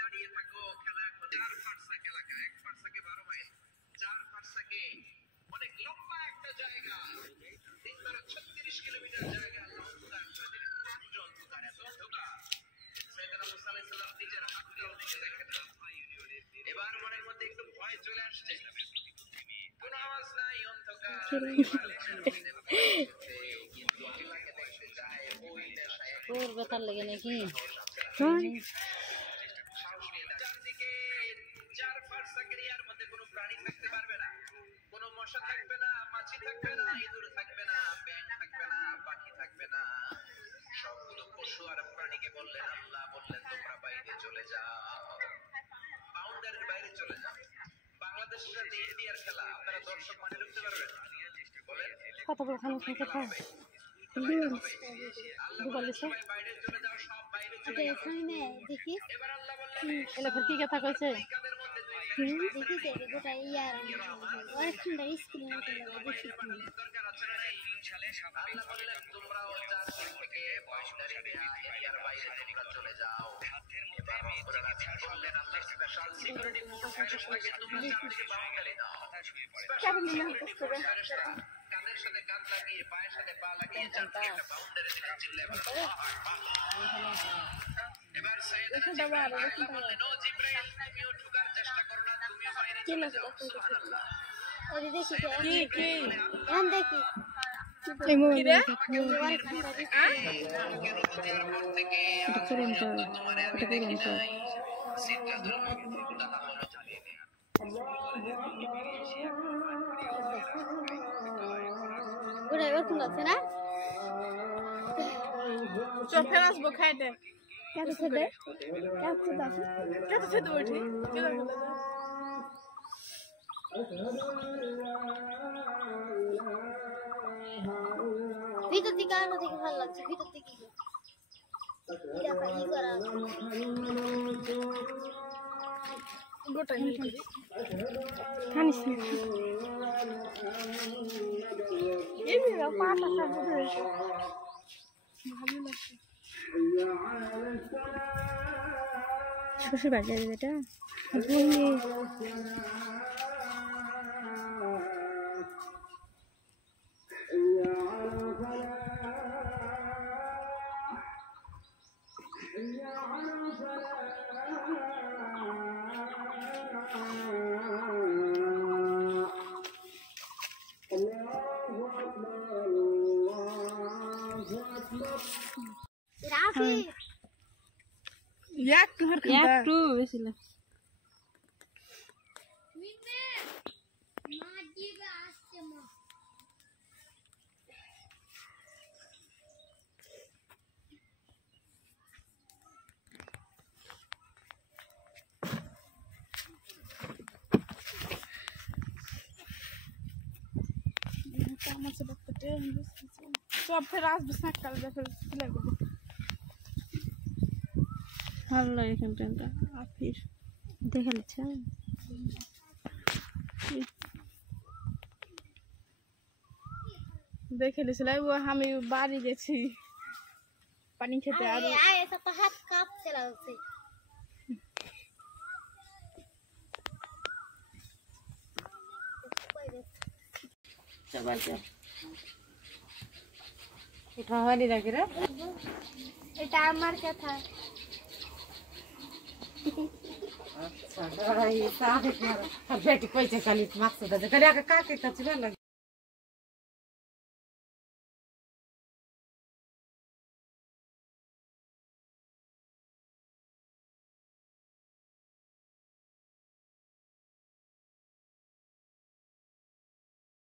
দাঁড়িয়ে থাকো, খেলা এখন 4 ফারসাক এলাকা, 1 ফারসাকে 12 মাইল, 4 ফারসাকে অনেক লম্বা একটা জায়গা, 36 কিলোমিটার জায়গা, লম্বা একটা অন্ধকার, এত অন্ধকার সাইয়েদনা মুসা আলাইহিস সালাম নিজের হাতটাও দিকে দেখেন না। এবার মনের মধ্যে একটু ভয় চলে আসছে, কোন আওয়াজ নাই, অন্ধকার। তোর ব্যথার লেগে নাকি? চারদিকে 4 ফারসাকের এর মধ্যে কোনো প্রাণী থাকতে পারবে না, কোনো মশা থাকবে না, মাছি থাকবে না, ইঁদুর থাকবে না, ব্যাঙ থাকবে না, পাখি থাকবে না। সবগুলো পশু আর প্রাণীকে বললেন, আল্লাহ বললেন তোমরা বাইরে চলে যাও, বাউন্ডারির বাইরে চলে যাও। বাংলাদেশের সাথে ইন্ডিয়ার খেলা, আপনারা দর্শক মানে ঢুকতে পারবেন? বলেন কত বড় খানা খেতে খায় এলাকার কি কথা কইছে? কাঁধের সাথে কাঁধ লাগিয়ে, পায়ের সাথে পা লাগিয়ে চারদিকে একটা বাউন্ডারি দিলেন, চিল্লায় বললেন এবার সাইয়েদনা বললেন, ও জিবরাইল, তুমিও ঢোকার চেষ্টা করো না, তুমিও বাইরে চলে যাও। সুবহানাল্লাহ। ওরে দেখি কি দেখি চোখে আসবো খাইতে ভিতর দিকে আনো দেখে ভালো লাগছে। ভিতর দিকে গোটা খানিস পাটা ভালো লাগছে। শ্বশুর বাড়ি যাবে এটা একটু বেশি না। সব ফের আসবে সাকাল দেখে ভালো লাগে এখানটা আফির দেখে নিচ্ছে দেখে নিয়েছিল ও আমি বাড়ি গেছি পানি খেতে আর হাত কাঁপতে লাগছে। এটা হয়নি নাকি রে? এটা আমার কথা। আচ্ছা বেটি কইছে খালি মাছ কাকে কাছে ভালো লাগে।